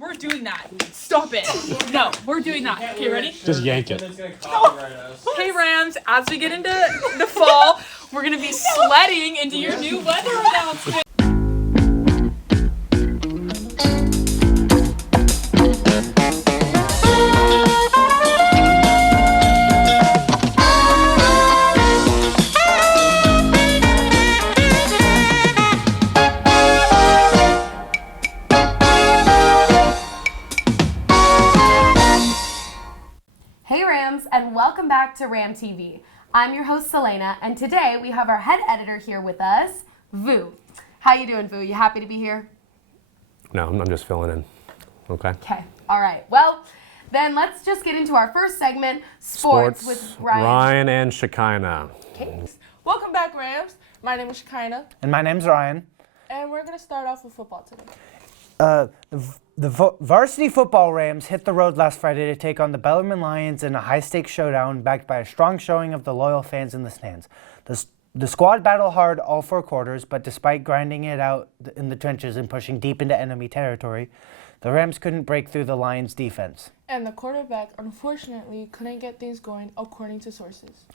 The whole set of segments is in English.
We're doing that. Stop it. No, we're doing that. Okay, ready? Just yank it. Hey Rams, as we get into the fall, we're gonna be sledding into your new weather announcement. Hey Rams, and welcome back to RamTv. I'm your host Selena, and today we have our head editor here with us, Vu. How you doing, Vu? You happy to be here? No, I'm just filling in. Okay. Okay. All right. Well, then let's just get into our first segment, Sports with Ryan. Ryan and Shekinah. Okay. Welcome back, Rams. My name is Shekinah, And my name's Ryan. and we're going to start off with football today. The varsity football Rams hit the road last Friday to take on the Bellarmine Lions in a high-stakes showdown backed by a strong showing of the loyal fans in the stands. The squad battled hard all 4 quarters, but despite grinding it out in the trenches and pushing deep into enemy territory, the Rams couldn't break through the Lions' defense. And the quarterback, unfortunately, couldn't get things going, according to sources.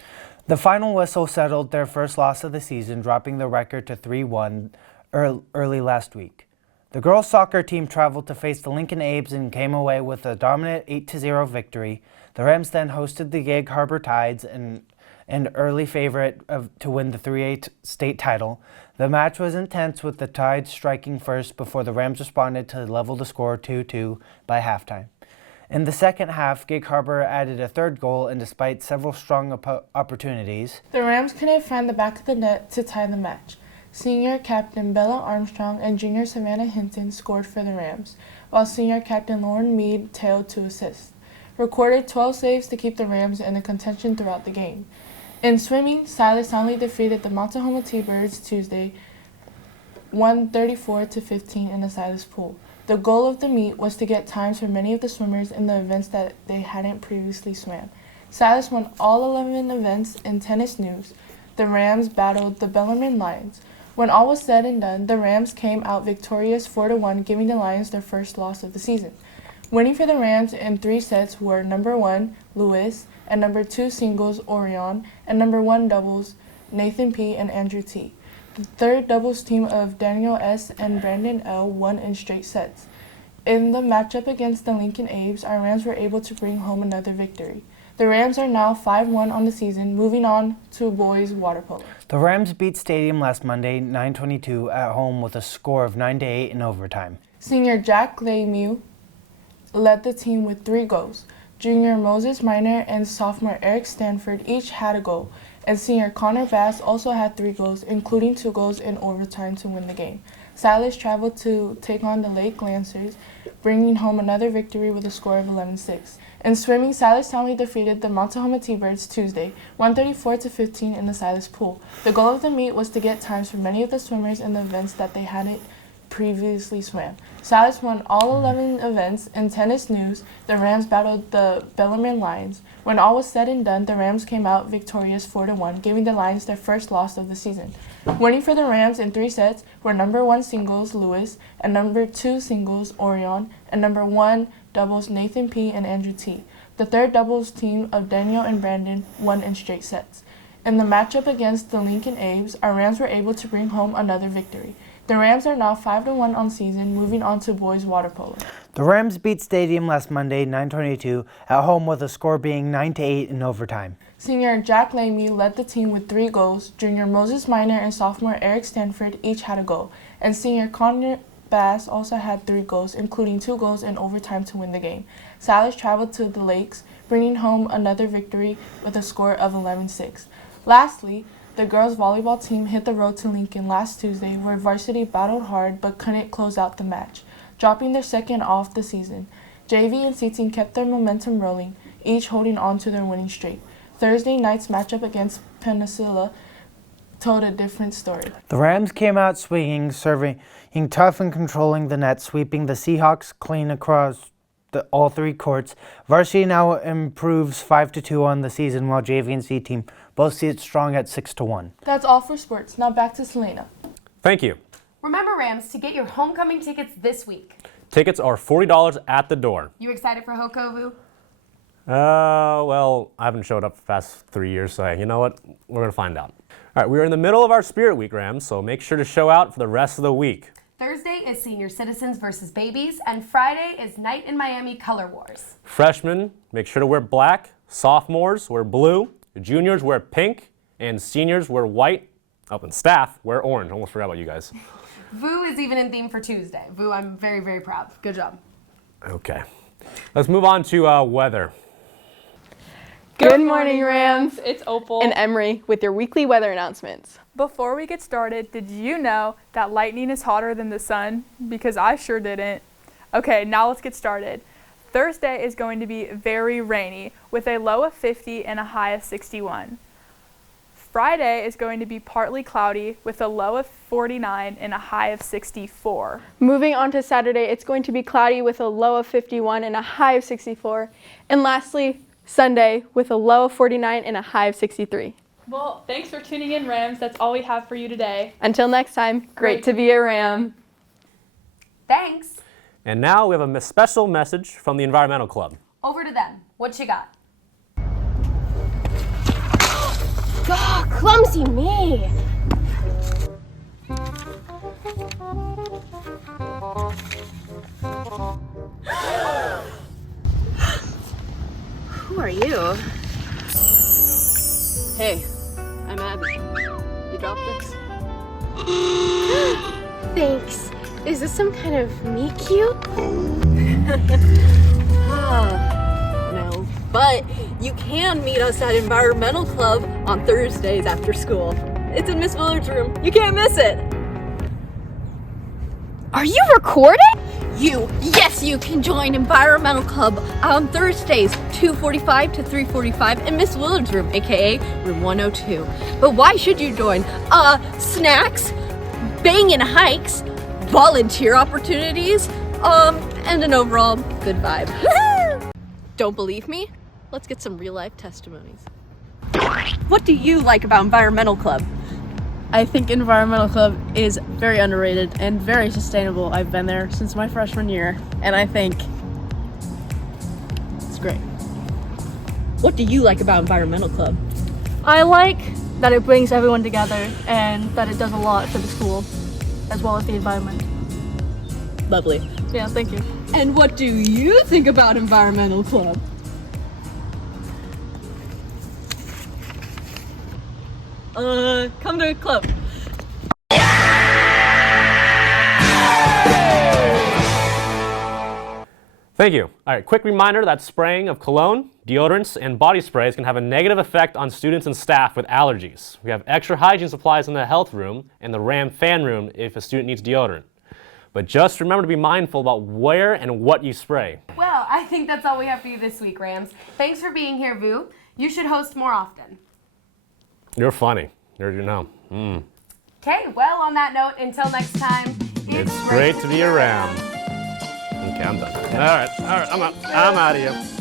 The final whistle settled their first loss of the season, dropping the record to 3-1 early last week. The girls' soccer team traveled to face the Lincoln Abes and came away with a dominant 8-0 victory. The Rams then hosted the Gig Harbor Tides, an early favorite to win the 3A state title. The match was intense, with the Tides striking first before the Rams responded to level the score 2-2 by halftime. In the second half, Gig Harbor added a third goal, and despite several strong opportunities, The Rams couldn't find the back of the net to tie the match. Senior captain Bella Armstrong and junior Savannah Hinton scored for the Rams, while senior captain Lauren Mead tailed to assist. Recorded 12 saves to keep the Rams in the contention throughout the game. In swimming, Silas soundly defeated the Montahoma T-Birds Tuesday 134-15 in the Silas pool. The goal of the meet was to get times for many of the swimmers in the events that they hadn't previously swam. Silas won all 11 events in tennis news. The Rams battled the Bellarmine Lions. When all was said and done, the Rams came out victorious 4-1, giving the Lions their first loss of the season. Winning for the Rams in 3 sets were number 1, Lewis, and number 2 singles, Orion, and number 1 doubles, Nathan P. and Andrew T. The third doubles team of Daniel S. and Brandon L. won in straight sets. In the matchup against the Lincoln Abes, our Rams were able to bring home another victory. The Rams are now 5-1 on the season, moving on to boys water polo. the Rams beat Stadium last Monday 9-22 at home with a score of 9-8 in overtime. Senior Jack Lemieux led the team with 3 goals. Junior Moses Minor and sophomore Eric Stanford each had a goal, and senior Connor Bass also had 3 goals, including 2 goals in overtime to win the game. Silas traveled to take on the Lake Lancers, bringing home another victory with a score of 11-6. In swimming, Silas soundly defeated the Montahoma T-Birds Tuesday 134-15 in the Silas pool. The goal of the meet was to get times for many of the swimmers in the events that they hadn't previously swam. Silas won all 11 events. In tennis news, the Rams battled the Bellarmine Lions. When all was said and done, the Rams came out victorious 4-1, giving the Lions their first loss of the season. Winning for the Rams in 3 sets were number 1 singles, Lewis, and number 2 singles, Orion, and number 1 doubles, Nathan P. and Andrew T. The third doubles team of Daniel and Brandon won in straight sets. In the matchup against the Lincoln Abes, our Rams were able to bring home another victory. The Rams are now 5-1 on season, moving on to boys water polo. The Rams beat Stadium last Monday 9-22 at home with a score being 9-8 in overtime. Senior Jack Lemieux led the team with 3 goals. Junior Moses Minor and sophomore Eric Stanford each had a goal, and senior Connor Bass also had 3 goals, including 2 goals in overtime to win the game. Silas traveled to the Lakes, bringing home another victory with a score of 11-6. Lastly, the girls' volleyball team hit the road to Lincoln last Tuesday, where varsity battled hard but couldn't close out the match, dropping their second off the season. JV and C team kept their momentum rolling, each holding on to their winning streak. Thursday night's matchup against Peninsula told a different story. The Rams came out swinging, serving tough and controlling the net, sweeping the Seahawks clean across all 3 courts. Varsity now improves 5-2 on the season, while JV and C team both see it strong at 6-1. That's all for sports. Now back to Selena. Thank you. Remember, Rams, to get your homecoming tickets this week. Tickets are $40 at the door. You excited for Hoko, Vu? Well, I haven't showed up for the past 3 years, so you know what? We're going to find out. All right, we're in the middle of our Spirit Week, Rams, so make sure to show out for the rest of the week. Thursday is Senior Citizens versus Babies, and Friday is Night in Miami Color Wars. Freshmen, make sure to wear black. Sophomores, wear blue. Juniors, wear pink. And seniors, wear white. Oh, and staff, wear orange. Almost forgot about you guys. Vu is even in theme for Tuesday. Vu, I'm very, very proud. Good job. Okay. Let's move on to weather. Good morning, Rams. It's Opal. And Emery with your weekly weather announcements. Before we get started, did you know that lightning is hotter than the sun? Because I sure didn't. Okay, now let's get started. Thursday is going to be very rainy with a low of 50 and a high of 61. Friday is going to be partly cloudy with a low of 49 and a high of 64. Moving on to Saturday, it's going to be cloudy with a low of 51 and a high of 64. And lastly, Sunday with a low of 49 and a high of 63. Well, thanks for tuning in, Rams. That's all we have for you today. Until next time, great to be a Ram. Thanks. And now we have a special message from the Environmental Club. Over to them. What you got? Oh, clumsy me. Who are you? Hey, I'm Abby. You dropped this? Thanks. Is this some kind of meet cute? No. But you can meet us at Environmental Club on Thursdays after school. It's in Miss Willard's room. You can't miss it. Are you recording? Yes, you can join Environmental Club on Thursdays, 2:45 to 3:45 in Miss Willard's room, aka room 102. But why should you join? Snacks, banging hikes, volunteer opportunities, and an overall good vibe. Don't believe me? Let's get some real life testimonies. What do you like about Environmental Club? I think Environmental Club is very underrated and very sustainable. I've been there since my freshman year, and I think it's great. What do you like about Environmental Club? I like that it brings everyone together and that it does a lot for the school as well as the environment. Lovely. Yeah, thank you. And what do you think about Environmental Club? Come to a club. Thank you. All right, quick reminder that spraying of cologne, deodorants, and body sprays can have a negative effect on students and staff with allergies. We have extra hygiene supplies in the health room and the RAM fan room if a student needs deodorant. But just remember to be mindful about where and what you spray. Well, I think that's all we have for you this week, Rams. Thanks for being here, Vu. You should host more often. You're funny. You know. Okay, well, on that note, until next time, It's great to be around. Okay, I'm done. All right, I'm out of here.